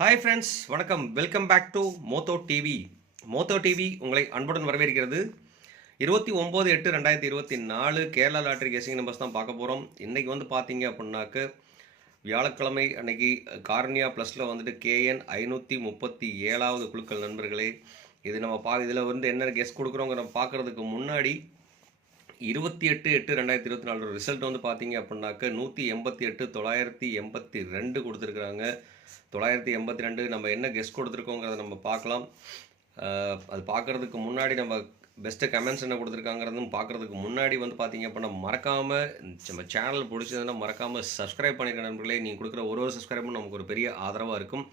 Hi friends வணக்கம். Welcome back to Motho TV Motho TV உங்களை அன்புடன் வரவேற்கிறது. இருபத்தி ஒம்பது எட்டு ரெண்டாயிரத்தி இருபத்தி நாலு கேரளா லாட்ரி கேசிங் நம்பர்ஸ் தான் பார்க்க போகிறோம் இன்றைக்கி வந்து பார்த்தீங்க அப்படின்னாக்கு வியாழக்கிழமை அன்னைக்கு கார்னியா ப்ளஸில் வந்துட்டு கேஎன் ஐநூற்றி முப்பத்தி ஏழாவது குழுக்கள் நண்பர்களே இது நம்ம பா இதில் வந்து என்ன கெஸ் கொடுக்குறோங்கிற பார்க்குறதுக்கு முன்னாடி இருபத்தி எட்டு எட்டு ரெண்டாயிரத்தி இருபத்தி நாலு ரிசல்ட் வந்து பார்த்தீங்க அப்படின்னாக்க நூற்றி எண்பத்தி எட்டு தொள்ளாயிரத்தி எண்பத்தி ரெண்டு கொடுத்துருக்குறாங்க. தொள்ளாயிரத்தி எண்பத்தி ரெண்டு நம்ம என்ன கெஸ்ட் கொடுத்துருக்கோங்கிறத நம்ம பார்க்கலாம். அது பார்க்குறதுக்கு முன்னாடி நம்ம பெஸ்ட்டு கமெண்ட்ஸ் என்ன கொடுத்துருக்காங்கிறதும் பார்க்குறதுக்கு முன்னாடி வந்து பார்த்தீங்க அப்படின்னா மறக்காமல் நம்ம சேனல் பிடிச்சதுன்னா மறக்காமல் சப்ஸ்கிரைப் பண்ணிக்கிற நண்பர்களே. நீங்கள் கொடுக்குற ஒரு ஒரு சப்ஸ்கிரைபும் நமக்கு ஒரு பெரிய ஆதரவாக இருக்கும்.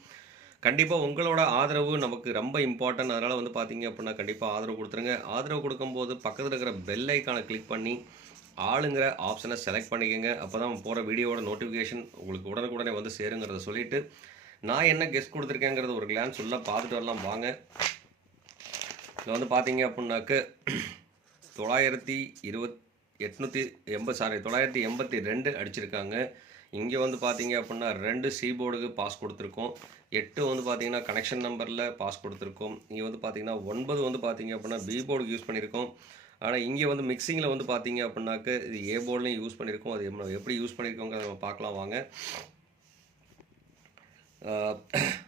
கண்டிப்பாக உங்களோட ஆதரவு நமக்கு ரொம்ப இம்பார்ட்டன்ட் அதனால் வந்து பார்த்தீங்க அப்படின்னா கண்டிப்பாக ஆதரவு கொடுத்துருங்க. ஆதரவு கொடுக்கும்போது பக்கத்தில் இருக்கிற பெல் ஐக்கானை கிளிக் பண்ணி ஆளுங்கிற ஆப்ஷனை செலக்ட் பண்ணிக்கோங்க. அப்போ தான் போகிற வீடியோவோட நோட்டிஃபிகேஷன் உங்களுக்கு உடனுக்குடனே வந்து சேருங்கிறத சொல்லிவிட்டு நான் என்ன கெஸ்ட் கொடுத்துருக்கேங்கிறத ஒரு கிளான்ஸ் உள்ள பார்த்துட்டு வரலாம். வாங்க. இதில் வந்து பார்த்தீங்க அப்படின்னாக்க தொள்ளாயிரத்தி இருபத் எட்நூற்றி எண்பது சாரி தொள்ளாயிரத்தி எண்பத்தி ரெண்டு அடிச்சிருக்காங்க. இங்கே வந்து பார்த்தீங்க அப்படின்னா ரெண்டு சீபோர்டுக்கு பாஸ் கொடுத்துருக்கோம். எட்டு வந்து பார்த்தீங்கன்னா கனெக்ஷன் நம்பரில் பாஸ் கொடுத்துருக்கோம். இங்கே வந்து பார்த்தீங்கன்னா ஒன்பது வந்து பார்த்தீங்க அப்படின்னா பி போர்டுக்கு யூஸ் பண்ணியிருக்கோம். ஆனால் இங்கே வந்து மிக்சிங்கில் வந்து பார்த்தீங்க அப்படின்னாக்க இது ஏ போர்ட்லையும் யூஸ் பண்ணியிருக்கோம் அது எப்படி யூஸ் பண்ணியிருக்கோங்கிறத நம்ம பார்க்கலாம் வாங்க.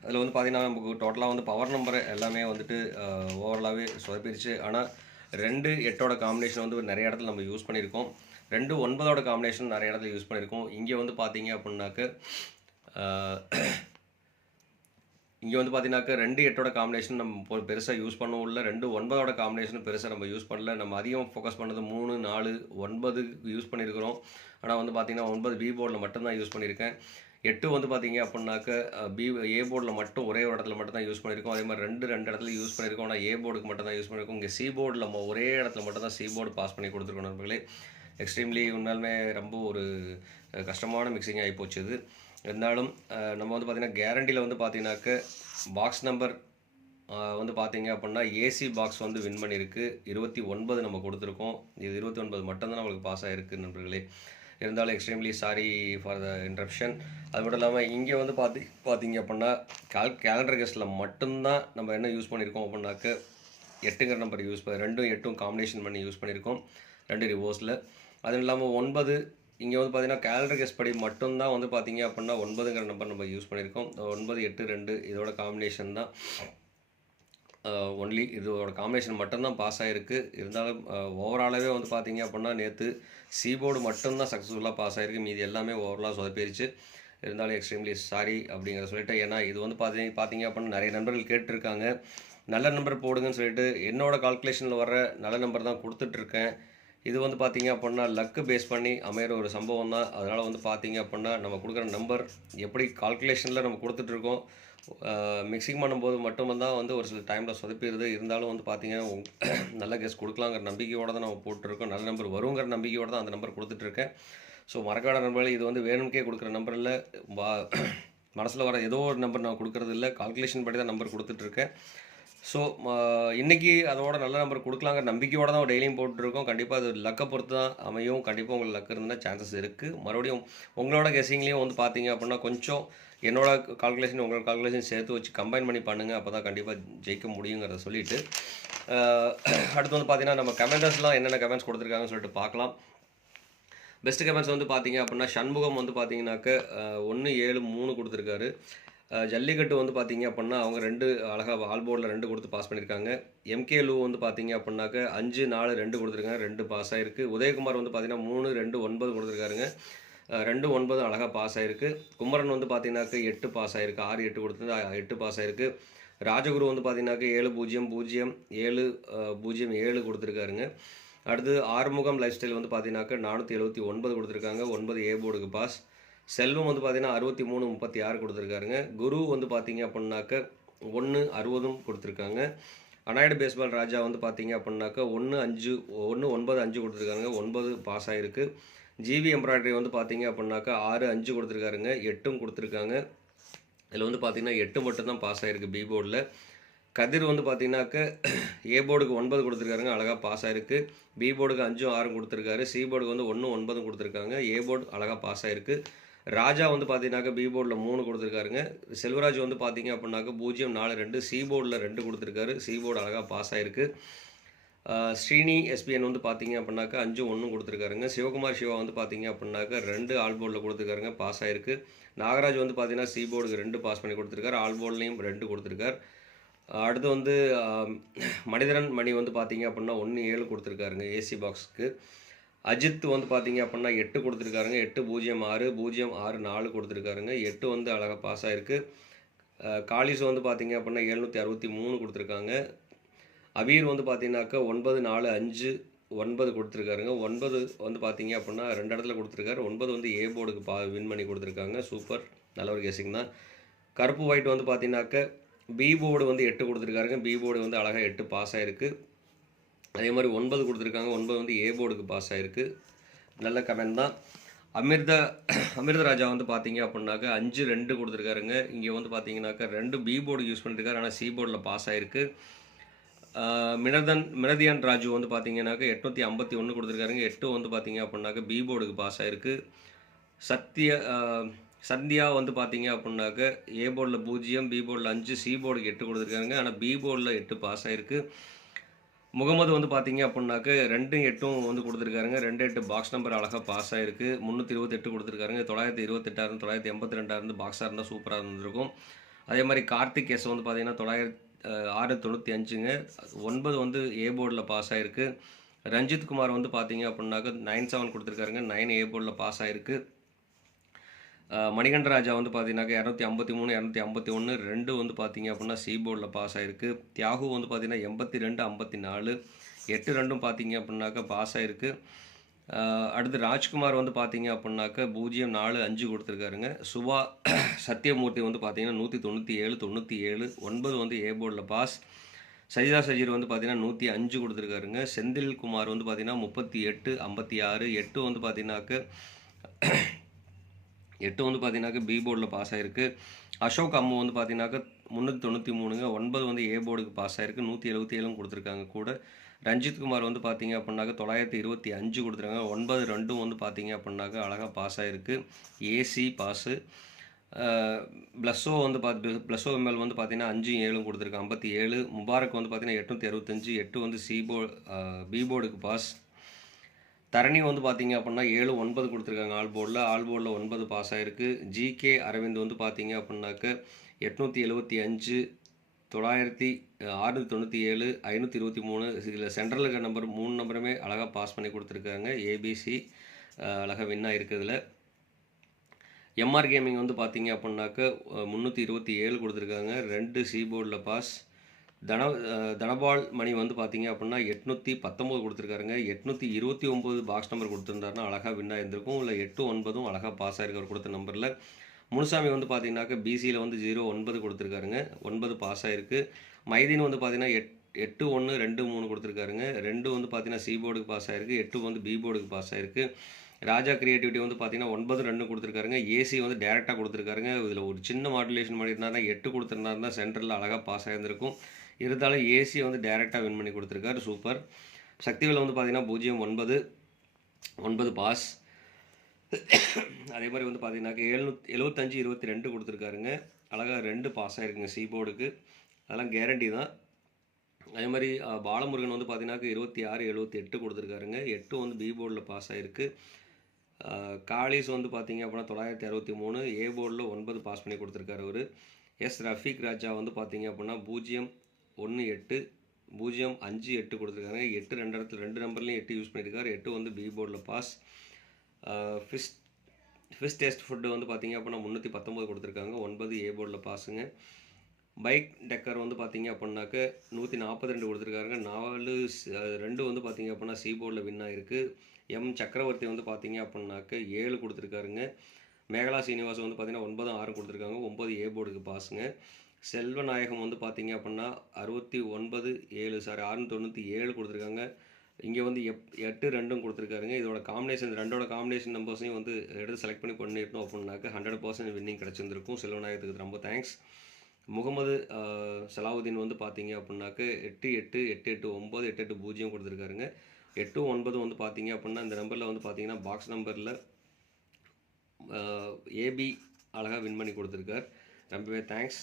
அதில் வந்து பார்த்திங்கன்னா நமக்கு டோட்டலாக வந்து பவர் நம்பர் எல்லாமே வந்துட்டு ஓவரலாகவே சொதப்பிடுச்சு ஆனால் ரெண்டு எட்டோட காம்பினேஷன் வந்து நிறைய இடத்துல நம்ம யூஸ் பண்ணியிருக்கோம் ரெண்டு ஒன்பதோட காம்பினேஷன் நிறைய இடத்துல யூஸ் பண்ணியிருக்கோம் இங்கே வந்து பார்த்தீங்க அப்படின்னாக்க இங்கே வந்து பார்த்தீங்கன்னாக்க ரெண்டு எட்டோட காம்பினேஷன் நம்ம பெருசாக யூஸ் பண்ணவும் இல்லை. ரெண்டு ஒன்பதோட காம்பினேஷன் பெருசாக நம்ம யூஸ் பண்ணல. நம்ம அதிகம் ஃபோக்கஸ் பண்ணது மூணு நாலு ஒன்பது யூஸ் பண்ணியிருக்கிறோம் ஆனால் வந்து பார்த்தீங்கன்னா ஒன்பது பி போர்டில் மட்டும்தான் யூஸ் பண்ணியிருக்கேன் எட்டு வந்து பார்த்தீங்க அப்படின்னாக்க பி ஏ போர்டில் மட்டும் ஒரே ஒரு இடத்துல மட்டும் தான் யூஸ் பண்ணியிருக்கோம் அதே மாதிரி ரெண்டு ரெண்டு இடத்துல யூஸ் பண்ணியிருக்கோம் ஆனால் ஏ போர்டுக்கு மட்டும் தான் யூஸ் பண்ணியிருக்கோம் இங்கே சி போர்டில் நம்ம ஒரே இடத்துல மட்டும் தான் சி போர்டு பாஸ் பண்ணி கொடுத்துருக்கோம் நண்பர்களே. எக்ஸ்ட்ரீம்லி உண்மையாலுமே ரொம்ப ஒரு கஷ்டமான மிக்சிங் ஆகி போச்சு இது. இருந்தாலும் நம்ம வந்து பார்த்திங்கன்னா கேரண்டியில் வந்து பார்த்தீங்கன்னாக்க பாக்ஸ் நம்பர் வந்து பார்த்தீங்க அப்படின்னா ஏசி பாக்ஸ் வந்து வின் பண்ணியிருக்கு இருபத்தி ஒன்பது நம்ம கொடுத்துருக்கோம். இது இருபத்தி ஒன்பது மட்டும்தான் நம்மளுக்கு பாஸ் ஆகிருக்கு நண்பர்களே. இருந்தாலும் extremely sorry for the interruption அது மட்டும் இல்லாமல் இங்கே வந்து பார்த்தி பார்த்தீங்க அப்படின்னா கால் கேலண்டர் கெஸ்ட்டில் மட்டும்தான் நம்ம என்ன யூஸ் பண்ணியிருக்கோம் அப்படின்னாக்க எட்டுங்கிற நம்பர் யூஸ் பண்ணி ரெண்டும் எட்டும் காம்பினேஷன் பண்ணி யூஸ் பண்ணியிருக்கோம் ரெண்டு ரிவோர்ஸில் அதுவும் இல்லாமல் ஒன்பது இங்கே வந்து பார்த்தீங்கன்னா கேலண்டர் கெஸ்ட் படி மட்டும்தான் வந்து பார்த்தீங்க அப்படின்னா ஒன்பதுங்கிற நம்பர் நம்ம யூஸ் பண்ணியிருக்கோம். ஒன்பது எட்டு ரெண்டு இதோட காம்பினேஷன் தான். ஒன்லி இதோட காம்பினேஷன் மட்டும்தான் பாஸ் ஆகிருக்கு இருந்தாலும் ஓவராலாகவே வந்து பார்த்தீங்க அப்படின்னா நேற்று சி போர்டு மட்டும்தான் சக்ஸஸ்ஃபுல்லாக பாஸ் ஆகிருக்கு மீதி எல்லாமே ஓவரலாக சொதப்பிருச்சு. இருந்தாலும் எக்ஸ்ட்ரீம்லி சாரி அப்படிங்கிற சொல்லிட்டு ஏன்னா இது வந்து பார்த்தீங்க பார்த்தீங்க அப்படின்னா நிறைய நண்பர்கள் கேட்டிருக்காங்க. நல்ல நம்பர் போடுங்கன்னு சொல்லிட்டு என்னோடய கால்குலேஷனில் வர நல்ல நம்பர் தான் கொடுத்துட்ருக்கேன் இது வந்து பார்த்தீங்க அப்படின்னா லக்கு பேஸ் பண்ணி அமையிற ஒரு சம்பவம் தான். அதனால் வந்து பார்த்தீங்க அப்படின்னா நம்ம கொடுக்குற நம்பர் எப்படி கால்குலேஷனில் நம்ம கொடுத்துட்ருக்கோம் மிக்சிங் பண்ணும்போது மட்டும்தான் வந்து ஒரு சில டைமில் சொதப்பிடுது. இருந்தாலும் வந்து பார்த்தீங்கன்னா நல்ல கெஸ் கொடுக்கலாங்கிற நம்பிக்கையோடு தான் நம்ம போட்டிருக்கோம். நல்ல நம்பர் வருங்கிற நம்பிக்கையோடு தான் அந்த நம்பர் கொடுத்துட்ருக்கேன் ஸோ மறக்காத நண்பர்களே இது வந்து வேணும்கே கொடுக்குற நம்பர் இல்லை. வா மனசில் வர ஏதோ ஒரு நம்பர் நான் கொடுக்குறது இல்லை. கால்குலேஷன் படி தான் நம்பர் கொடுத்துட்ருக்கேன் ஸோ uh, இன்னைக்கு அதோட நல்ல நம்பர் கொடுக்கலாங்கிற நம்பிக்கையோட தான் டெய்லியும் போட்டுருக்கோம். கண்டிப்பாக அது லக்கை பொறுத்து தான் அமையும். கண்டிப்பாக உங்களுக்கு லக் இருந்தால் சான்சஸ் இருக்குது மறுபடியும் உங்களோட கெஸிங்லேயும் வந்து பார்த்தீங்க அப்படின்னா கொஞ்சம் என்னோட கால்குலேஷன் உங்களோட கால்குலேஷன் சேர்த்து வச்சு கம்பைன் பண்ணி பண்ணுங்கள் அப்போ தான் கண்டிப்பாக ஜெயிக்க முடியுங்கிறத சொல்லிட்டு அடுத்து வந்து பார்த்தீங்கன்னா நம்ம கமெண்டர்ஸ்லாம் என்னென்ன கமெண்ட்ஸ் கொடுத்துருக்காங்கன்னு சொல்லிட்டு பார்க்கலாம் பெஸ்ட் கமெண்ட்ஸ் வந்து பார்த்தீங்க அப்படின்னா சண்முகம் வந்து பார்த்தீங்கன்னாக்க ஒன்று ஏழு மூணு கொடுத்துருக்காரு. ஜல்லிக்கட்டு வந்து பார்த்தீங்க அப்படின்னா அவங்க ரெண்டு அழகாக ஆல் போர்டில் ரெண்டு கொடுத்து பாஸ் பண்ணியிருக்காங்க. எம்கே லூ வந்து பார்த்தீங்க அப்படின்னாக்க அஞ்சு நாலு ரெண்டு கொடுத்துருக்காங்க. ரெண்டு பாஸ் ஆகிருக்கு உதயகுமார் வந்து பார்த்தீங்கன்னா மூணு ரெண்டு ஒன்பது கொடுத்துருக்காருங்க. ரெண்டு ஒன்பது அழகாக பாஸ் ஆகிருக்கு குமரன் வந்து பார்த்தீங்கன்னாக்க எட்டு பாஸ் ஆகிருக்கு ஆறு எட்டு கொடுத்தது எட்டு பாஸ் ஆகிருக்கு ராஜகுரு வந்து பார்த்தீங்கன்னாக்க ஏழு பூஜ்ஜியம் பூஜ்ஜியம் ஏழு பூஜ்ஜியம் ஏழு கொடுத்துருக்காருங்க. அடுத்து ஆறுமுகம் லைஃப் ஸ்டைல் வந்து பார்த்தீங்கன்னாக்க நானூற்றி எழுபத்தி ஒன்பது கொடுத்துருக்காங்க. ஒன்பது ஏ போர்டுக்கு பாஸ் செல்வம் வந்து பார்த்தீங்கன்னா அறுபத்தி மூணு முப்பத்தி ஆறு கொடுத்துருக்காருங்க. குரு வந்து பார்த்தீங்க அப்படின்னாக்க ஒன்று அறுபதும் கொடுத்துருக்காங்க. அனாய்டு பேஸ்பால் ராஜா வந்து பார்த்தீங்க அப்படின்னாக்க ஒன்று அஞ்சு ஒன்று ஒன்பது அஞ்சு கொடுத்துருக்காங்க ஒன்பது பாஸ் ஆகிருக்கு ஜிவி எம்ப்ராய்டரி வந்து பார்த்தீங்க அப்படின்னாக்க ஆறு அஞ்சு கொடுத்துருக்காருங்க. எட்டும் கொடுத்துருக்காங்க. இதில் வந்து பார்த்தீங்கன்னா எட்டு மட்டும்தான் பாஸ் ஆகிருக்கு பி போர்டில் கதிர் வந்து பார்த்தீங்கன்னாக்க ஏ போர்டுக்கு ஒன்பது கொடுத்துருக்காருங்க. அழகாக பாஸ் ஆகிருக்கு பி போர்டுக்கு அஞ்சும் ஆறும் கொடுத்துருக்காரு. சி போர்டுக்கு வந்து ஒன்றும் ஒன்பதும் கொடுத்துருக்காங்க. ஏ போர்டு அழகாக பாஸ் ஆகிருக்கு ராஜா வந்து பார்த்தீங்கன்னாக்கா பி போர்டில் மூணு கொடுத்துருக்காருங்க. செல்வராஜ் வந்து பார்த்தீங்க அப்படின்னாக்கா பூஜ்ஜியம் நாலு ரெண்டு சி போர்டில் ரெண்டு கொடுத்துருக்காரு. சி போர்டு அழகாக பாஸ் ஆகிருக்கு ஸ்ரீனி எஸ்பிஎன் வந்து பார்த்தீங்க அப்படின்னாக்கா அஞ்சு ஒன்றும் கொடுத்துருக்காருங்க. சிவகுமார் சிவா வந்து பார்த்தீங்க அப்படின்னாக்கா ரெண்டு ஆல் போர்டில் கொடுத்துருக்காருங்க பாஸ் ஆகிருக்கு நாகராஜ் வந்து பார்த்தீங்கன்னா சி போர்டுக்கு ரெண்டு பாஸ் பண்ணி கொடுத்துருக்காரு ஆல் போர்ட்லேயும் ரெண்டு கொடுத்துருக்காரு. அடுத்து வந்து மனிதரன் மணி வந்து பார்த்தீங்க அப்படின்னா ஒன்று ஏழு கொடுத்துருக்காருங்க ஏசி பாக்ஸுக்கு அஜித் வந்து பார்த்தீங்க அப்படின்னா எட்டு கொடுத்துருக்காருங்க. எட்டு பூஜ்ஜியம் ஆறு பூஜ்ஜியம் ஆறு நாலு கொடுத்துருக்காருங்க. எட்டு வந்து அழகாக பாஸ் ஆகிருக்கு காலிஸ் வந்து பார்த்தீங்க அப்படின்னா எழுநூற்றி அறுபத்தி மூணு கொடுத்துருக்காங்க. அபீர் வந்து பார்த்தீங்கன்னாக்கா ஒன்பது நாலு அஞ்சு ஒன்பது கொடுத்துருக்காருங்க. ஒன்பது வந்து பார்த்தீங்க அப்படின்னா ரெண்டு இடத்துல கொடுத்துருக்காரு. ஒன்பது வந்து ஏ போர்டுக்கு பா வின் பண்ணி கொடுத்துருக்காங்க. சூப்பர். நல்ல ஒரு கேசிங் தான். கருப்பு ஒயிட் வந்து பார்த்தீங்கன்னாக்க பி போர்டு வந்து எட்டு கொடுத்துருக்காருங்க. பி போர்டு வந்து அழகாக எட்டு பாஸ் ஆகிருக்கு அதே மாதிரி ஒன்பது கொடுத்துருக்காங்க. ஒன்பது வந்து ஏ போர்டுக்கு பாஸ் ஆகிருக்கு நல்ல கமெண்ட் தான். அமிர்த அமிர்த ராஜா வந்து பார்த்தீங்க அப்படின்னாக்கா அஞ்சு ரெண்டு கொடுத்துருக்காருங்க. இங்கே வந்து பார்த்தீங்கன்னாக்கா ரெண்டு பி போர்டு யூஸ் பண்ணிருக்காரு. ஆனால் சி போர்டில் பாஸ் ஆகிருக்கு மினதன் மினதியான் ராஜு வந்து பார்த்தீங்கன்னாக்கா எட்நூற்றி ஐம்பத்தி ஒன்று கொடுத்துருக்காருங்க. எட்டு வந்து பார்த்தீங்க அப்படின்னாக்கா பி போர்டுக்கு பாஸ் ஆகிருக்கு சத்திய சந்தியா வந்து பார்த்தீங்க அப்படின்னாக்க ஏ போர்டில் பூஜ்ஜியம் பி போர்டில் அஞ்சு சி போர்டுக்கு எட்டு கொடுத்துருக்காருங்க ஆனால் பி போர்டில் எட்டு பாஸ் ஆகிருக்கு முகமது வந்து பார்த்தீங்க அப்படின்னாக்க ரெண்டும் எட்டும் வந்து கொடுத்துருக்காருங்க. ரெண்டு எட்டு பாக்ஸ் நம்பர் அழகாக பாஸ் ஆயிருக்கு. முந்நூற்றி இருபத்தெட்டு கொடுத்துருக்காருங்க. தொள்ளாயிரத்தி இருபத்தெட்டாயிரம் தொள்ளாயிரத்தி எண்பத்தி ரெண்டாயிரம் பாக்ஸாக இருந்தால் சூப்பராக இருந்திருக்கும். அதே மாதிரி கார்த்திக் எஸ் வந்து பார்த்தீங்கன்னா தொள்ளாயிரத்தி ஆறு தொண்ணூற்றி அஞ்சுங்க. ஒன்பது வந்து ஏ போர்டில் பாஸ் ஆயிருக்கு. ரஞ்சித் குமார் வந்து பார்த்தீங்க அப்படின்னாக்க நைன் செவன் கொடுத்துருக்காருங்க. நைன் ஏ போர்டில் பாஸ் ஆயிருக்கு. மணிகண்ட ராஜா வந்து பார்த்தீங்கன்னாக்க இரநூத்தி ஐம்பத்தி மூணு இரநூத்தி ஐம்பத்தி ஒன்று ரெண்டு வந்து பார்த்தீங்க அப்படின்னா சி போர்டில் பாஸ் ஆயிருக்கு. தியாகு வந்து பார்த்தீங்கன்னா எண்பத்தி ரெண்டு ஐம்பத்தி நாலு எட்டு ரெண்டும் பார்த்தீங்க அப்படின்னாக்கா பாஸ் ஆயிருக்கு. அடுத்து ராஜ்குமார் வந்து பார்த்தீங்க அப்படின்னாக்கா பூஜ்ஜியம் நாலு அஞ்சு கொடுத்துருக்காருங்க. சுபா சத்யமூர்த்தி வந்து பார்த்தீங்கன்னா நூற்றி தொண்ணூற்றி ஏழு தொண்ணூற்றி ஏழு ஒன்பது வந்து ஏ போர்டில் பாஸ் சஜிதா சஜீர் வந்து பார்த்தீங்கன்னா நூற்றி அஞ்சு கொடுத்துருக்காருங்க. செந்தில் குமார் வந்து பார்த்தீங்கன்னா முப்பத்தி எட்டு ஐம்பத்தி ஆறு எட்டு வந்து பார்த்தீங்கன்னாக்க எட்டு வந்து பார்த்தீங்கன்னாக்க பி போர்டில் பாஸ் ஆயிருக்கு. அசோக் அம்மு வந்து பார்த்தீங்கன்னாக்க முந்நூற்றி தொண்ணூற்றி மூணுங்க. ஒன்பது வந்து ஏ போர்டுக்கு பாஸ் ஆயிருக்கு. நூற்றி எழுபத்தி ஏழும் கொடுத்துருக்காங்க கூட. ரஞ்சித் குமார் வந்து பார்த்தீங்க அப்படின்னாக்க தொள்ளாயிரத்தி இருபத்தி அஞ்சு கொடுத்துருக்காங்க. ஒன்பது ரெண்டும் வந்து பார்த்தீங்க அப்படின்னாக்க அழகாக பாஸ் ஆயிருக்கு. ஏசி பாஸு ப்ளஸ்ஸோ வந்து பார்த்து ப்ளஸ்ஸோ எம்எல் வந்து பார்த்தீங்கன்னா அஞ்சு ஏழும் கொடுத்துருக்கு. ஐம்பத்தி ஏழு முபாரக் வந்து பார்த்தீங்கன்னா எட்நூற்றி அறுபத்தஞ்சு எட்டு வந்து சி போ பி போர்டுக்கு பாஸ் தரணி வந்து பார்த்தீங்க அப்படின்னா ஏழு ஒன்பது கொடுத்துருக்காங்க ஆல் போர்டில். ஆல் போர்டில் ஒன்பது பாஸ் ஆகிருக்கு ஜிகே அரவிந்த் வந்து பார்த்தீங்க அப்படின்னாக்க எட்நூற்றி எழுபத்தி அஞ்சு தொள்ளாயிரத்தி ஆறுநூற்றி தொண்ணூற்றி ஏழு ஐநூற்றி இருபத்தி மூணு. இதில் சென்ட்ரல் இருக்க நம்பர் மூணு நம்பருமே அழகாக பாஸ் பண்ணி கொடுத்துருக்காங்க. ஏபிசி அழகாக வின் ஆயிருக்கிறதுல எம்ஆர் கேமிங் வந்து பார்த்தீங்க அப்படின்னாக்க முந்நூற்றி இருபத்தி ஏழு கொடுத்துருக்காங்க. ரெண்டு சி போர்டில் பாஸ் தன தனபால் மணி வந்து பார்த்தீங்க அப்படின்னா எட்நூற்றி பத்தொம்போது கொடுத்துருக்காருங்க. எட்நூற்றி இருபத்தி ஒம்பது பாக்ஸ் நம்பர் கொடுத்துருந்தாருன்னா அழகாக வின் ஆயிருந்திருக்கும். இல்லை எட்டு ஒன்பதும் அழகாக பாஸ் ஆயிருக்கு அவர் கொடுத்த நம்பரில் முனுசாமி வந்து பார்த்தீங்கன்னாக்க பிசியில் வந்து ஜீரோ ஒன்பது கொடுத்துருக்காருங்க. ஒன்பது பாஸ் ஆகிருக்கு மைதீன் வந்து பார்த்தீங்கன்னா எட் எட்டு ஒன்று ரெண்டு மூணு கொடுத்துருக்காருங்க. ரெண்டு வந்து பார்த்தீங்கன்னா சி போர்டுக்கு பாஸ் ஆகிருக்கு எட்டு வந்து பி போர்டுக்கு பாஸ் ஆகிருக்கு ராஜா கிரியேட்டிவிட்டி வந்து பார்த்தீங்கன்னா ஒன்பது ரெண்டு கொடுத்துருக்காருங்க. ஏசி வந்து டேரெக்டாக கொடுத்துருக்காருங்க. இதில் ஒரு சின்ன மாடுலேஷன் பண்ணியிருந்தாருன்னா எட்டு கொடுத்துருந்தாருன்னா சென்டரில் அழகாக பாஸ் ஆகியிருந்திருக்கும் இருந்தாலும் ஏசி வந்து டைரெக்டாக வின் பண்ணி கொடுத்துருக்காரு. சூப்பர் சக்திவேல் வந்து பார்த்தீங்கன்னா பூஜ்ஜியம் ஒன்பது ஒன்பது பாஸ். அதே மாதிரி வந்து பார்த்தீங்கன்னாக்க எழுநூத்தி எழுபத்தஞ்சு இருபத்தி ரெண்டு கொடுத்துருக்காருங்க. அழகாக ரெண்டு பாஸ் ஆகிருக்குங்க சி போர்டுக்கு அதெல்லாம் கேரண்டி தான். அதே மாதிரி பாலமுருகன் வந்து பார்த்தீங்கன்னாக்க இருபத்தி ஆறு எழுபத்தி எட்டு கொடுத்துருக்காருங்க எட்டு வந்து பி போர்டில் பாஸ் ஆகிருக்கு காளிஸ் வந்து பார்த்தீங்க அப்படின்னா தொள்ளாயிரத்தி அறுபத்தி மூணு ஏ போர்டில் ஒன்பது பாஸ் பண்ணி கொடுத்துருக்காரு அவர். எஸ் ரஃபீக் ராஜா வந்து பார்த்தீங்க அப்படின்னா பூஜ்ஜியம் ஒன்று எட்டு பூஜ்ஜியம் அஞ்சு எட்டு கொடுத்துருக்காங்க. எட்டு ரெண்டு இடத்துல ரெண்டு நம்பர்லையும் எட்டு யூஸ் பண்ணியிருக்காரு. எட்டு வந்து பி போர்டில் pass fish fish taste food வந்து பார்த்தீங்க அப்படின்னா முந்நூற்றி பத்தொம்போது கொடுத்துருக்காங்க. ஒன்பது ஏ போர்டில் பாஸுங்க பைக் டெக்கர் வந்து பார்த்தீங்க அப்படின்னாக்க நூற்றி நாற்பத்தி ரெண்டு கொடுத்துருக்காருங்க நாலு ரெண்டு வந்து பார்த்தீங்க அப்படின்னா சி போர்டில் வின் ஆகிருக்கு எம் சக்கரவர்த்தி வந்து பார்த்தீங்க அப்படின்னாக்க ஏழு கொடுத்துருக்காருங்க. மேகலா சீனிவாசன் வந்து பார்த்திங்கன்னா ஒன்பது ஆறு கொடுத்துருக்காங்க. ஒம்பது ஏ போர்டுக்கு பாஸுங்க செல்வநாயகம் வந்து பார்த்தீங்க அப்படின்னா அறுபத்தி ஒன்பது ஏழு சாரி அறுநூத்தி தொண்ணூற்றி ஏழு கொடுத்துருக்காங்க. இங்கே வந்து எப் எட்டு ரெண்டும் கொடுத்துருக்காருங்க. இதோட காம்பினேஷன் ரெண்டோட காம்பினேஷன் நம்பர்ஸையும் வந்து எடுத்து செலக்ட் பண்ணி பண்ணிட்டோம் அப்படின்னாக்க ஹண்ட்ரட் பர்சன்ட் வின்னிங் கிடச்சிருந்துருக்கும். செல்வநாயகத்துக்கு ரொம்ப தேங்க்ஸ் முகமது சலாவுதீன் வந்து பார்த்தீங்க அப்படின்னாக்க எட்டு எட்டு எட்டு எட்டு ஒம்பது எட்டு எட்டு பூஜ்ஜியம் கொடுத்துருக்காருங்க. எட்டு ஒன்பது வந்து பார்த்தீங்க அப்படின்னா இந்த நம்பரில் வந்து பார்த்தீங்கன்னா பாக்ஸ் நம்பரில் ஏபி அழகாக வின் பண்ணி கொடுத்துருக்கார். ரொம்பவே தேங்க்ஸ்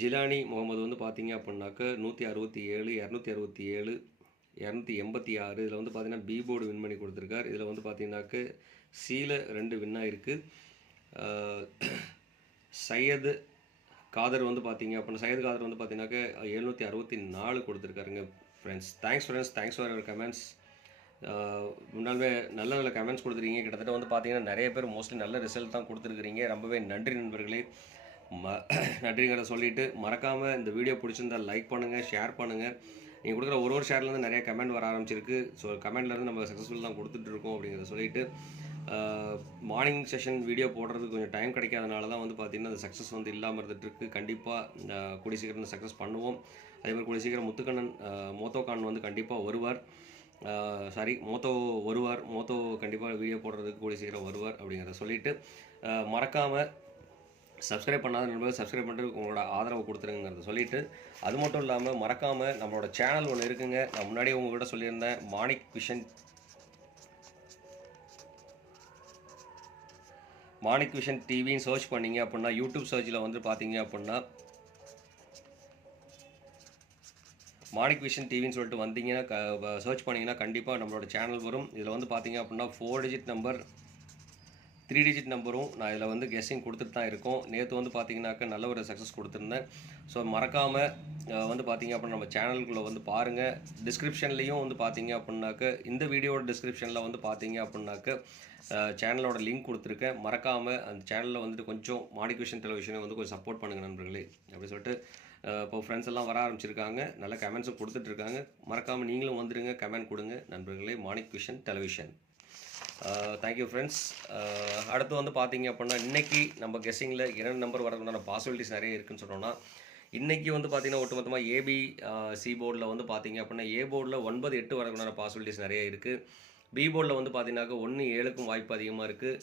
ஜிலானி முகமது வந்து பார்த்தீங்க அப்படின்னாக்க நூற்றி அறுபத்தி ஏழு இரநூத்தி அறுபத்தி ஏழு இரநூத்தி எண்பத்தி ஆறு. இதில் வந்து பார்த்தீங்கன்னா பி போர்டு வின் பண்ணி கொடுத்துருக்கார். இதில் வந்து பார்த்தீங்கன்னாக்க சீல ரெண்டு வின் ஆயிருக்கு. சையது காதர் வந்து பார்த்தீங்க அப்படின்னா சையது காதர் வந்து பார்த்தீங்கன்னாக்க எழுநூற்றி அறுபத்தி நாலு கொடுத்துருக்காருங்க friends thanks friends thanks for your comments முன்னாலுமே நல்ல நல்ல கமெண்ட்ஸ் கொடுத்துருக்கீங்க. கிட்டத்தட்ட வந்து பார்த்தீங்கன்னா நிறைய பேர் மோஸ்ட்லி நல்ல ரிசல்ட் தான் கொடுத்துருக்குறீங்க. ரொம்பவே நன்றி நண்பர்களே. ம நன்றிங்கிறத சொல்லிட்டு மறக்காமல் இந்த வீடியோ பிடிச்சிருந்தா லைக் பண்ணுங்கள் ஷேர் பண்ணுங்கள் நீங்கள் கொடுக்குற ஒரு ஒரு ஷேர்லேருந்து நிறைய கமெண்ட் வர ஆரம்பிச்சிருக்கு. ஸோ கமெண்ட்லேருந்து நம்ம சக்ஸஸ்ஃபுல் தான் கொடுத்துட்ருக்கோம் அப்படிங்கிறத சொல்லிட்டு மார்னிங் செஷன் வீடியோ போடுறதுக்கு கொஞ்சம் டைம் கிடைக்காதனால தான் வந்து பார்த்திங்கன்னா அந்த சக்ஸஸ் வந்து இல்லாமல் இருந்துகிட்ருக்கு கண்டிப்பாக கூடிய சீக்கிரம் சக்ஸஸ் பண்ணுவோம். அதே மாதிரி கூடிய சீக்கிரம் முத்துக்கண்ணன் மோத்தோகான் வந்து கண்டிப்பாக வருவார். சாரி மோத்தோ வருவார். மோத்தோ கண்டிப்பாக வீடியோ போடுறதுக்கு கூடிய சீக்கிரம் வருவார் அப்படிங்கிறத சொல்லிட்டு மறக்காமல் சப்ஸ்கிரைப் பண்ணாத நண்பர்கள் சப்ஸ்கிரைப் பண்ணிட்டு உங்களோட ஆதரவு கொடுத்துருங்கிறத சொல்லிட்டு அது மட்டும் இல்லாமல் மறக்காமல் நம்மளோட சேனல் ஒன்று இருக்குங்க. நான் முன்னாடியே உங்கள்கிட்ட சொல்லியிருந்தேன் மாணிக் விஷன் மாணிக் விஷன் டிவின்னு சர்ச் பண்ணீங்க அப்படின்னா யூடியூப் சர்ச்சில் வந்து பார்த்தீங்க அப்படின்னா மாணிக் விஷன் டிவின்னு சொல்லிட்டு வந்தீங்கன்னா க சர்ச் பண்ணிங்கன்னா கண்டிப்பாக நம்மளோட சேனல் வரும். இதில் வந்து பார்த்தீங்க அப்படின்னா four digit number three digit நம்பரும் நான் இதில் வந்து கெஸ்ஸிங் கொடுத்துட்டு தான் இருக்கோம். நேற்று வந்து பார்த்தீங்கனாக்கா நல்ல ஒரு சக்ஸஸ் கொடுத்துருந்தேன். ஸோ மறக்காமல் வந்து பார்த்தீங்க அப்படின்னா நம்ம சேனலுக்குள்ளே வந்து பாருங்கள் டிஸ்கிரிப்ஷன்லேயும் வந்து பார்த்தீங்க அப்படின்னாக்க இந்த வீடியோட டிஸ்கிரிப்ஷனில் வந்து பார்த்தீங்க அப்படின்னாக்க சேனலோட லிங்க் கொடுத்துருக்கேன். மறக்காமல் அந்த சேனலில் வந்துட்டு கொஞ்சம் மாடிகுவேஷன் டெலிவிஷனை வந்து கொஞ்சம் சப்போர்ட் பண்ணுங்கள் நண்பர்களே. அப்படி சொல்லிட்டு இப்போ ஃப்ரெண்ட்ஸ் எல்லாம் வர ஆரம்பிச்சிருக்காங்க. நல்ல கமெண்ட்ஸும் கொடுத்துட்ருக்காங்க மறக்காமல் நீங்களும் வந்துடுங்க கமெண்ட் கொடுங்க நண்பர்களே. Manik vision television Uh, thank you friends uh, அடுத்து வந்து பார்த்தீங்க அப்படின்னா இன்றைக்கி நம்ம கெஸ்ஸிங்கில் இரண்டு நம்பர் வரதுக்குண்டான பாசிபிலிட்டிஸ் நிறைய இருக்குன்னு சொன்னோன்னா இன்றைக்கி வந்து பார்த்திங்கன்னா ஒட்டுமொத்தமாக ஏபி சி போர்டில் uh, வந்து பார்த்தீங்க அப்படின்னா ஏ போர்டில் ஒன்பது எட்டு வரதுக்கான பாசிபிலிட்டிஸ் நிறைய இருக்குது பி போர்டில் வந்து பார்த்தீங்கன்னாக்க ஒன்று ஏழுக்கும் வாய்ப்பு அதிகமாக இருக்குது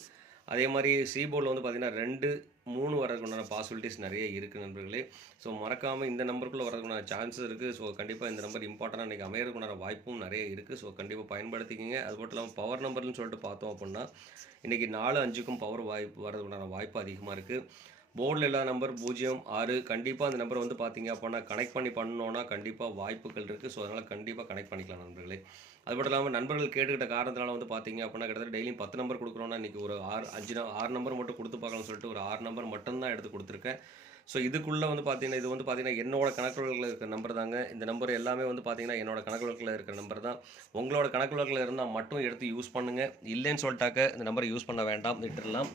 அதே மாதிரி சி போர்டில் வந்து பார்த்திங்கன்னா ரெண்டு மூணு வரதுக்குண்டான பாசிபிலிட்டிஸ் நிறைய இருக்குது நண்பர்களே. ஸோ மறக்காமல் இந்த நம்பருக்குள்ளே வரதுக்குண்டான சான்சஸ் இருக்குது ஸோ கண்டிப்பாக இந்த நம்பர் இம்பார்ட்டண்டாக இன்றைக்கி அமையறதுக்குண்டான வாய்ப்பும் நிறைய இருக்குது ஸோ கண்டிப்பாக பயன்படுத்திக்கிங்க. அது மட்டும் இல்லாமல் பவர் நம்பர்னு சொல்லிட்டு பார்த்தோம் அப்படின்னா இன்றைக்கி நாலு அஞ்சுக்கும் பவர் வாய்ப்பு வரதுக்குண்டான வாய்ப்பு அதிகமாக இருக்குது போர்டில் இல்லாத நம்பர் பூஜ்ஜியம் ஆறு. கண்டிப்பாக அந்த நம்பரை வந்து பார்த்தீங்க அப்படின்னா கனெக்ட் பண்ணி பண்ணோன்னா கண்டிப்பாக வாய்ப்புகள் இருக்குது ஸோ அதனால் கண்டிப்பாக கனெக்ட் பண்ணிக்கலாம் நண்பர்களே. அது மட்டும் இல்லாமல் நண்பர்கள் கேட்டுக்கிட்ட காரணத்தினால வந்து பார்த்தீங்க அப்படின்னா கிட்டத்தட்ட டெய்லியும் பத்து நம்பர் கொடுக்குறோன்னா இன்றைக்கி ஒரு ஆறு அஞ்சு ஆறு நம்பர் மட்டும் கொடுத்து பார்க்கலாம்னு சொல்லிட்டு ஒரு ஆறு நம்பர் மட்டும்தான் எடுத்து கொடுத்துருக்கேன். ஸோ இதுக்குள்ளே வந்து பார்த்தீங்கன்னா இது வந்து பார்த்தீங்கன்னா என்னோட கணக்குகளில் இருக்கிற நம்பர் தாங்க. இந்த நம்பர் எல்லாமே வந்து பார்த்தீங்கன்னா என்னோட கணக்குகளில் இருக்கிற நம்பர் தான். உங்களோட கணக்குகளில் இருந்தால் மட்டும் எடுத்து யூஸ் பண்ணுங்கள் இல்லைன்னு சொல்லிட்டாக்க இந்த நம்பரை யூஸ் பண்ண வேண்டாம். விட்டுடலாம்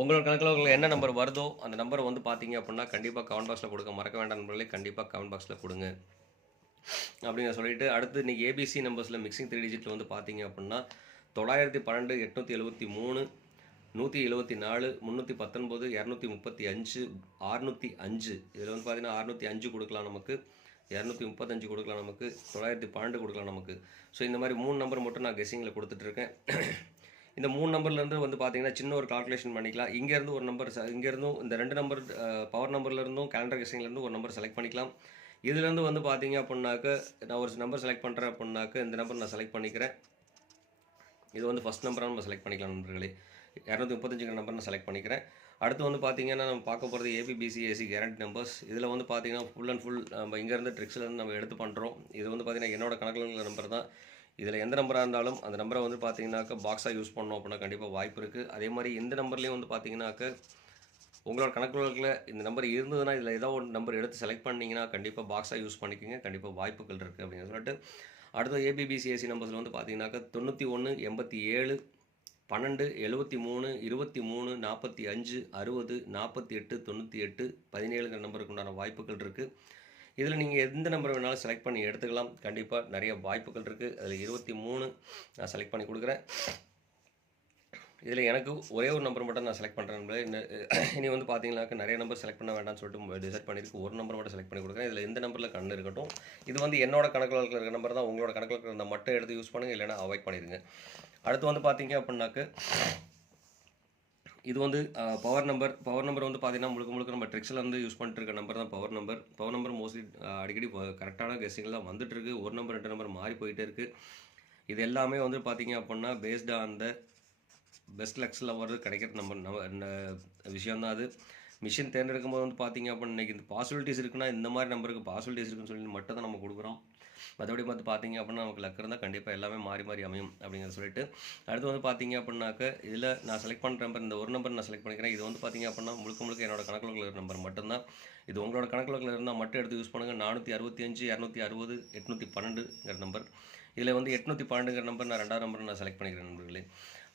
உங்களோட கணக்கில் உங்களுக்கு என்ன நம்பர் வருதோ அந்த நம்பரை வந்து பார்த்தீங்க அப்படின்னா கண்டிப்பாக கமெண்ட் பாக்ஸில் கொடுக்க மறக்க வேண்டாம் நம்பர்களே கண்டிப்பாக கமெண்ட் பாக்ஸில் கொடுங்க. அப்படின்னு சொல்லிட்டு அடுத்து இன்றைக்கி ஏபிசி நம்பர்ஸில் மிக்சிங் த்ரீ டிஜிட்டில் வந்து பார்த்தீங்க அப்படின்னா தொள்ளாயிரத்தி பன்னெண்டு எட்நூற்றி எழுபத்தி மூணு நூற்றி எழுபத்தி நாலு முந்நூற்றி பத்தொன்பது இரநூத்தி முப்பத்தி அஞ்சு அறுநூற்றி அஞ்சு. இதில் வந்து பார்த்தீங்கன்னா அறுநூற்றி அஞ்சு கொடுக்கலாம் நமக்கு. இரநூத்தி முப்பத்தஞ்சு கொடுக்கலாம் நமக்கு. தொள்ளாயிரத்தி பன்னெண்டு கொடுக்கலாம் நமக்கு. ஸோ இந்த மாதிரி மூணு நம்பர் மட்டும் நான் கெஸ்ஸிங்கில் கொடுத்துட்ருக்கேன் இந்த மூணு நம்பர்லேருந்து வந்து பார்த்தீங்கன்னா சின்ன ஒரு கால்குலேஷன் பண்ணிக்கலாம். இங்கேருந்து ஒரு நம்பர் இங்கேருந்தும் இந்த ரெண்டு நம்பர் பவர் நம்பர்லேருந்தும் கேலண்டர் கெஸ்ஸிங்லேருந்து ஒரு நம்பர் செலக்ட் பண்ணிக்கலாம். இதுலேருந்து வந்து பார்த்தீங்க அப்படின்னாக்க நான் ஒரு நம்பர் செலக்ட் பண்ணுறேன் அப்படின்னாக்க இந்த நம்பர் நான் செலக்ட் பண்ணிக்கிறேன். இது வந்து ஃபஸ்ட் நம்பராக நம்ம செலக்ட் பண்ணிக்கலாம் நண்பர்களே. இரநூத்தி முப்பத்தஞ்சுங்கிற நம்பர் நான் செலக்ட் பண்ணிக்கிறேன். அடுத்து வந்து பார்த்தீங்கன்னா நம்ம பார்க்க போகிறது ஏபிபிசிஎஸ்சி கேரண்டி நம்பர்ஸ் இதில் வந்து பார்த்தீங்கன்னா ஃபுல் அண்ட் ஃபுல் நம்ம இங்கேருந்து ட்ரிக்ஸ்லேருந்து நம்ம எடுத்து பண்ணுறோம் இது வந்து பார்த்தீங்கன்னா என்னோடய கணக்கில் நம்பர் தான். இதில் எந்த நம்பராக இருந்தாலும் அந்த நம்பரை வந்து பார்த்தீங்கன்னாக்க பாக்ஸாக யூஸ் பண்ணோம் அப்படின்னா கண்டிப்பாக வாய்ப்பு இருக்குது அதே மாதிரி இந்த நம்பர்லேயும் வந்து பார்த்தீங்கன்னாக்க உங்களோட கணக்குகளில் இந்த நம்பர் இருந்ததுன்னா இதில் ஏதோ ஒரு நம்பர் எடுத்து செலக்ட் பண்ணிங்கன்னா கண்டிப்பாக பாக்ஸாக யூஸ் பண்ணிக்கோங்க. கண்டிப்பாக வாய்ப்புகள் இருக்குது அப்படின்னு சொல்லிட்டு அடுத்த ஏபிபிசிஎஸ்சி நம்பர்ஸில் வந்து பார்த்தீங்கன்னாக்கா தொண்ணூற்றி ஒன்று எண்பத்தி ஏழு பன்னெண்டு எழுபத்தி மூணு இருபத்தி மூணு நாற்பத்தி அஞ்சு அறுபது நாற்பத்தி எட்டு தொண்ணூற்றி எட்டு பதினேழுங்கிற நம்பருக்கு உண்டான வாய்ப்புகள் இருக்குது இதில் நீங்கள் எந்த நம்பர் வேணாலும் செலக்ட் பண்ணி எடுத்துக்கலாம். கண்டிப்பாக நிறைய வாய்ப்புகள் இருக்குது அதில் இருபத்தி மூணு நான் செலக்ட் பண்ணி கொடுக்குறேன். இதில் எனக்கு ஒரே ஒரு நம்பர் மட்டும் நான் செலக்ட் பண்ணுறேன் இனி வந்து பார்த்தீங்கன்னாக்க நிறைய நம்பர் செலக்ட் பண்ண வேண்டாம்னு சொல்லிட்டு டிசைட் பண்ணியிருக்கு. ஒரு நம்பர் மட்டும் செலக்ட் பண்ணி கொடுக்குறேன். இதில் எந்த நம்பரில் கண்ணு இருக்கட்டும். இது வந்து என்னோட கணக்கில் இருக்கிற நம்பர் தான். உங்களோட கணக்கில் இருக்கிற மட்டும் எடுத்து யூஸ் பண்ணுங்கள் இல்லைனா அவாய்ட் பண்ணிடுங்க. அடுத்து வந்து பார்த்தீங்க அப்படின்னாக்க இது வந்து பவர் நம்பர் பவர் நம்பர் வந்து பார்த்தீங்கன்னா முழுக்க முழுக்க நம்ம ட்ரிக்ஸில் வந்து யூஸ் பண்ணிட்டு இருக்க நம்பர் தான் power number power number mostly அடிக்கடி கரெக்டான கெஸ்ஸிங்கில் தான் வந்துட்டு இருக்கு ஒரு நம்பர் ரெண்டு நம்பர் மாறி போயிட்டே இருக்குது இது எல்லாமே வந்து பார்த்தீங்க அப்படின்னா பேஸ்டாக ஆன் த பெஸ்ட் லக்ஸில் வர்றது நம்பர் நம்ம விஷயம் தான் அது. மிஷின் தேர்ந்தெடுக்கும் போது வந்து பார்த்தீங்க அப்படின்னா இன்றைக்கி இந்த பாசிபிலிட்டிஸ் இருக்குன்னா இந்த மாதிரி நம்பருக்கு பாசிபிலிட்டிஸ் இருக்குன்னு சொல்லி மட்டும் தான் நம்ம கொடுக்குறோம். மற்றபடி பார்த்து பார்த்தீங்க அப்படின்னா நமக்கு லக் இருந்தால் கண்டிப்பாக எல்லாமே மாறி மாறி அமையும் அப்படிங்கிறத சொல்லிட்டு அடுத்து வந்து பார்த்தீங்க அப்படின்னாக்க இதில் நான் செலக்ட் பண்ணுற நம்பர் இந்த ஒரு நம்பர் நான் செலக்ட் பண்ணிக்கிறேன். இது வந்து பார்த்தீங்க அப்படின்னா முழுக்க முழுக்க என்னோட கணக்கில் இருக்கிற நம்பர் மட்டும்தான். இது உங்களோட கணக்கில் இருந்தால் மட்டும் எடுத்து யூஸ் பண்ணுங்கள் நானூற்றி அறுபத்தி அஞ்சு இரநூத்தி அறுபது எட்நூற்றி பன்னெண்டுங்கிற நம்பர் இதில் வந்து எட்நூற்றி பன்னெண்டுங்கிற நம்பர் நான் ரெண்டாவது நம்பர் நான் செலக்ட் பண்ணிக்கிறேன் நண்பர்களே.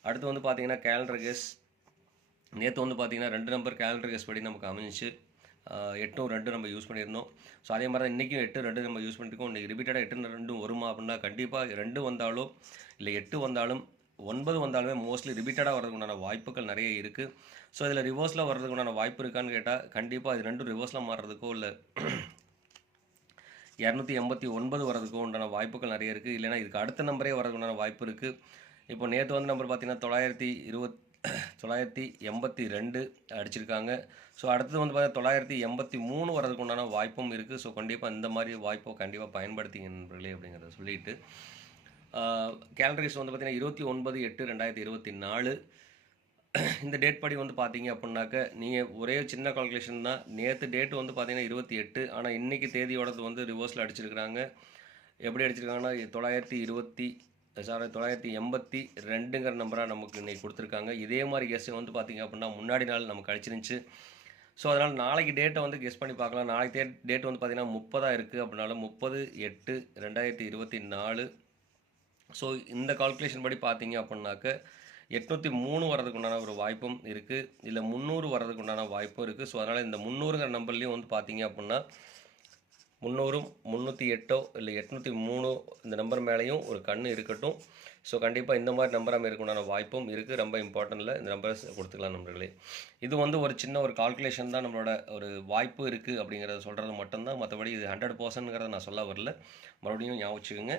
அடுத்து வந்து பார்த்தீங்கன்னா கேலண்டர் கேஸ் நேற்று வந்து பார்த்தீங்கன்னா ரெண்டு நம்பர் கேலண்டர் கேஸ் படி நமக்கு அமைஞ்சிச்சு. எட்டும் ரெண்டு நம்ம யூஸ் பண்ணியிருந்தோம். ஸோ அதே மாதிரி தான் இன்றைக்கும் எட்டு ரெண்டு நம்ம யூஸ் பண்ணியிருக்கோம் இன்றைக்கி ரிப்பீட்டடாக எட்டு ரெண்டும் வருமா அப்படின்னா கண்டிப்பாக ரெண்டு வந்தாலும் இல்லை எட்டு வந்தாலும் ஒன்பது வந்தாலுமே மோஸ்ட்லி ரிப்பீட்டடாக வரதுக்குண்டான வாய்ப்புகள் நிறைய இருக்குது ஸோ இதில் ரிவர்ஸில் வர்றதுக்குண்டான வாய்ப்பு இருக்கான்னு கேட்டால் கண்டிப்பாக இது ரெண்டும் ரிவர்ஸில் மாறுறதுக்கோ இல்லை இரநூத்தி எண்பத்தி ஒன்பது வரதுக்கு உண்டான வாய்ப்புகள் நிறைய இருக்குது இல்லைன்னா இதுக்கு அடுத்த நம்பரே வரதுக்குண்டான வாய்ப்பு இருக்குது இப்போ நேற்று வந்து நம்பர் பார்த்தீங்கன்னா தொள்ளாயிரத்தி இருபத் தொள்ளாயிரத்தி எண்பத்தி ரெண்டு அடிச்சிருக்காங்க. ஸோ அடுத்தது வந்து பார்த்தீங்கன்னா தொள்ளாயிரத்தி எண்பத்தி மூணு வரதுக்கு உண்டான வாய்ப்பும் இருக்குது ஸோ கண்டிப்பாக இந்த மாதிரி வாய்ப்பை கண்டிப்பாக பயன்படுத்திங்க நண்பர்களே அப்படிங்கிறத சொல்லிட்டு கேலண்டரிஸ் வந்து பார்த்தீங்கன்னா இருபத்தி ஒன்பது எட்டு ரெண்டாயிரத்தி இருபத்தி நாலு. இந்த டேட் படி வந்து பார்த்தீங்க அப்படின்னாக்க நீங்கள் ஒரே சின்ன கால்குலேஷன் தான். நேற்று டேட் வந்து பார்த்தீங்கன்னா இருபத்தி எட்டு. ஆனால் இன்றைக்கி தேதியோடது வந்து ரிவர்ஸில் அடிச்சிருக்கிறாங்க. எப்படி அடிச்சிருக்காங்கன்னா தொள்ளாயிரத்தி இருபத்தி சாரி தொள்ளாயிரத்தி எண்பத்தி ரெண்டுங்கிற நம்பராக நமக்கு இன்றைக்கி கொடுத்துருக்காங்க. இதே மாதிரி கெஸ் வந்து பார்த்திங்க அப்படின்னா முன்னாடி நாள் நமக்கு அடிச்சிருந்துச்சு ஸோ அதனால் நாளைக்கு டேட்டை வந்து கெஸ் பண்ணி பார்க்கலாம். நாளைக்கு டேட் டேட் வந்து பார்த்திங்கன்னா முப்பதாக இருக்குது அப்படின்னால முப்பது எட்டு ரெண்டாயிரத்தி இருபத்தி நாலு. ஸோ இந்த கால்குலேஷன் படி பார்த்தீங்க அப்படின்னாக்க எட்நூற்றி மூணு வரதுக்கு உண்டான ஒரு வாய்ப்பும் இருக்குது இல்லை முந்நூறு வரதுக்கு உண்டான வாய்ப்பும் இருக்குது ஸோ அதனால் இந்த முந்நூறுங்கிற நம்பர்லேயும் வந்து பார்த்தீங்க அப்படின்னா முந்நூறும் முந்நூற்றி எட்டோ இல்லை எட்நூற்றி மூணோ இந்த நம்பர் மேலேயும் ஒரு கண் இருக்கட்டும். ஸோ கண்டிப்பாக இந்த மாதிரி நம்பர் அமைக்கிறதுக்குண்டான வாய்ப்பும் இருக்குது ரொம்ப இம்பார்ட்டண்ட்டில் இந்த நம்பரை கொடுத்துக்கலாம் நம்பர்களே இது வந்து ஒரு சின்ன ஒரு கால்குலேஷன் தான் நம்மளோட ஒரு வாய்ப்பு இருக்குது அப்படிங்கிறத சொல்கிறது மட்டும்தான். மற்றபடி இது ஹண்ட்ரட் பர்சன்ட்ங்கிறத நான் சொல்ல வரல. மறுபடியும் ஞாபகம் வச்சுக்கோங்க.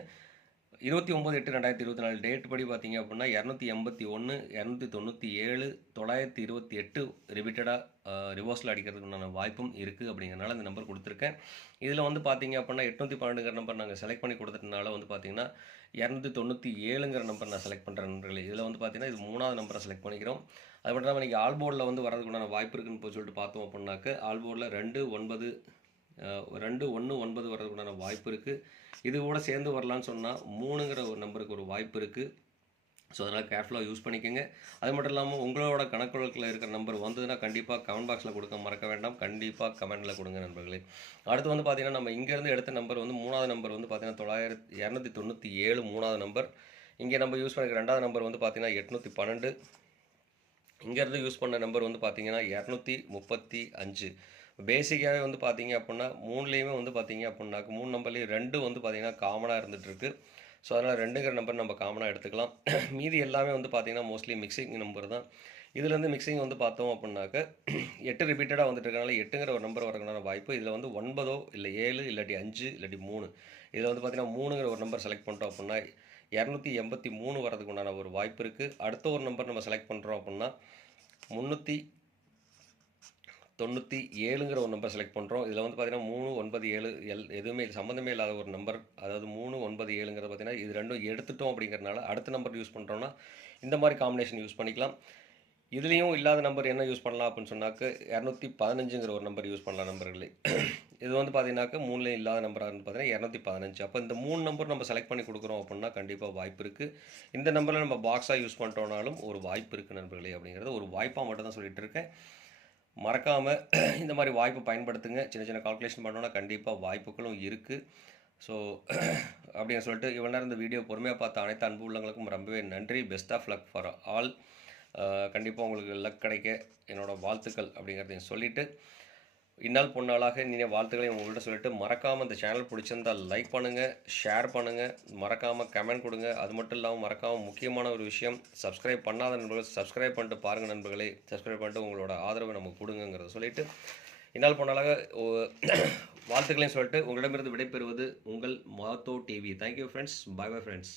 இருபத்தி ஒம்பது எட்டு ரெண்டாயிரத்தி இருபத்தி நாலு டேட் படி பார்த்தீங்க அப்படின்னா இரநூத்தி எண்பத்தி ஒன்று இரநூத்தி தொண்ணூற்றி ஏழு தொள்ளாயிரத்தி இருபத்தி எட்டு ரிப்பீட்டடாக ரிவர்ஸில் அடிக்கிறதுக்குண்டான வாய்ப்பும் இருக்குது அப்படிங்கிறனால இந்த நம்பர் கொடுத்துருக்கேன். இதில் வந்து பார்த்தீங்க அப்படின்னா எட்நூற்றி பன்னெண்டுங்கிற நம்பர் நாங்கள் செலக்ட் பண்ணி கொடுத்துட்டனால வந்து பார்த்தீங்கன்னா இரநூத்தி தொண்ணூற்றி ஏழுங்கிற நம்பர் நான் செலக்ட் பண்ணுற நண்பர்களே. இதில் வந்து பார்த்தீங்கன்னா இது மூணாவது நம்பரை செலக்ட் பண்ணிக்கிறோம். அது மட்டும் இல்லாமல் இன்றைக்கி ஆல்போர்டில் வந்து வரதுக்குண்டான வாய்ப்பு இருக்குன்னு போய் சொல்லிட்டு பார்த்தோம் அப்படின்னாக்க ஆல்போர்டில் ரெண்டு ஒன்பது ரெண்டு ஒன்று ஒன்பது வர்றதுக்குண்டான வாய்ப்பு இருக்குது இது கூட சேர்ந்து வரலான்னு சொன்னால் மூணுங்கிற ஒரு நம்பருக்கு ஒரு வாய்ப்பு இருக்குது ஸோ அதனால் கேர்ஃபுல்லாக யூஸ் பண்ணிக்கோங்க. அது மட்டும் இல்லாமல் உங்களோட கணக்குகளுக்கில் இருக்கிற நம்பர் வந்ததுன்னா கண்டிப்பாக கமெண்ட் பாக்ஸில் கொடுக்க மறக்க வேண்டாம். கண்டிப்பாக கமெண்ட்டில் கொடுங்க நண்பர்களே. அடுத்து வந்து பார்த்தீங்கன்னா நம்ம இங்கேருந்து எடுத்த நம்பர் வந்து மூணாவது நம்பர் வந்து பார்த்தீங்கன்னா தொள்ளாயிரத்தி இரநூத்தி தொண்ணூற்றி ஏழு மூணாவது நம்பர் இங்கே நம்ம யூஸ் பண்ணிக்கிற ரெண்டாவது நம்பர் வந்து பார்த்தீங்கன்னா எட்நூற்றி பன்னெண்டு. இங்கேருந்து யூஸ் பண்ண நம்பர் வந்து பார்த்தீங்கன்னா இரநூத்தி முப்பத்தி அஞ்சு. பேசிக்காகவே வந்து பார்த்தீங்க அப்படின்னா மூணுலேயுமே வந்து பார்த்தீங்க அப்படின்னாக்க மூணு நம்பர்லேயும் ரெண்டு வந்து பார்த்திங்கன்னா காமனாக இருந்துகிட்ருக்கு ஸோ அதனால் ரெண்டுங்கிற நம்பர் நம்ம காமனாக எடுத்துக்கலாம். மீதி எல்லாமே வந்து பார்த்திங்கன்னா மோஸ்ட்லி மிக்சிங் நம்பர் தான். இதுலேருந்து மிக்சிங் வந்து பார்த்தோம் அப்படின்னாக்க எட்டு ரிப்பீட்டடாக வந்துட்டு இருக்கனால எட்டுங்கிற ஒரு நம்பர் வரதுக்கான வாய்ப்பு இதில் வந்து ஒன்பதோ இல்லை ஏழு இல்லாட்டி அஞ்சு இல்லாட்டி மூணு. இதில் வந்து பார்த்தீங்கன்னா மூணுங்கிற ஒரு நம்பர் செலக்ட் பண்ணிட்டோம் அப்படின்னா இரநூத்தி எண்பத்தி மூணு வரதுக்கு உண்டான ஒரு வாய்ப்பு இருக்குது அடுத்த ஒரு நம்பர் நம்ம செலக்ட் பண்ணுறோம் அப்படின்னா முந்நூற்றி தொண்ணூற்றி ஏழுங்கிற ஒரு நம்பர் செலக்ட் பண்ணுறோம் இதில் வந்து பார்த்தீங்கன்னா மூணு ஒன்பது ஏழு எல் எதுவுமே சம்மந்தமே இல்லாத ஒரு நம்பர் அதாவது மூணு ஒன்பது ஏழுங்கிறது பார்த்தீங்கன்னா இது ரெண்டும் எடுத்துட்டோம் அப்படிங்கிறனால அடுத்த நம்பர் யூஸ் பண்ணுறோன்னா இந்த மாதிரி காம்பினேஷன் யூஸ் பண்ணிக்கலாம். இதுலேயும் இல்லாத நம்பர் என்ன யூஸ் பண்ணலாம் அப்படின்னு சொன்னாக்க இரநூத்தி பதினஞ்சுங்கிற ஒரு நம்பர் யூஸ் பண்ணலாம் நம்பர்களே இது வந்து பார்த்தீங்கன்னாக்க மூணுலேயும் இல்லாத நம்பராக இருந்து பார்த்தீங்கன்னா இரநூத்தி பதினஞ்சு. அப்போ இந்த மூணு நம்பர் நம்ம செலக்ட் பண்ணி கொடுக்குறோம் அப்படின்னா கண்டிப்பாக வாய்ப்பு இருக்குது இந்த நம்பரில் நம்ம பாக்ஸாக யூஸ் பண்ணிட்டோம்னாலும் ஒரு வாய்ப்பு இருக்குது நண்பர்களே அப்படிங்கிறது ஒரு வாய்ப்பாக மட்டும் தான் சொல்லிகிட்டு இருக்கேன். மறக்காமல் இந்த மாதிரி வாய்ப்பு பயன்படுத்துங்க. சின்ன சின்ன கால்குலேஷன் பண்ணோன்னா கண்டிப்பாக வாய்ப்புகளும் இருக்குது ஸோ அப்படின்னு சொல்லிட்டு இவ்வளோ நேரம் இந்த வீடியோ பொறுமையாக பார்த்த அனைத்து அன்பு உள்ளவங்களுக்கும் ரொம்பவே நன்றி. Best of luck for all கண்டிப்பாக உங்களுக்கு லக் கிடைக்க என்னோடய வாழ்த்துக்கள் அப்படிங்கிறதையும் சொல்லிவிட்டு இந்நாள் பொன்னாளாக நீங்கள் வாழ்த்துக்களை உங்கள்கிட்ட சொல்லிட்டு மறக்காமல் இந்த சேனல் பிடிச்சிருந்தால் லைக் பண்ணுங்கள் ஷேர் பண்ணுங்கள் மறக்காமல் கமெண்ட் கொடுங்க. அது மட்டும் இல்லாமல் மறக்காமல் முக்கியமான ஒரு விஷயம் சப்ஸ்கிரைப் பண்ணாத நண்பர்கள் சப்ஸ்கிரைப் பண்ணிட்டு பாருங்கள் நண்பர்களே. சப்ஸ்கிரைப் பண்ணிட்டு உங்களோட ஆதரவை நமக்கு கொடுங்கங்கிறத சொல்லிட்டு இந்நாள் பொன்னாளாக ஓ- வாழ்த்துக்களையும் சொல்லிட்டு உங்களிடமிருந்து விடைபெறுவது உங்கள் Matho TV thank you friends bye bye friends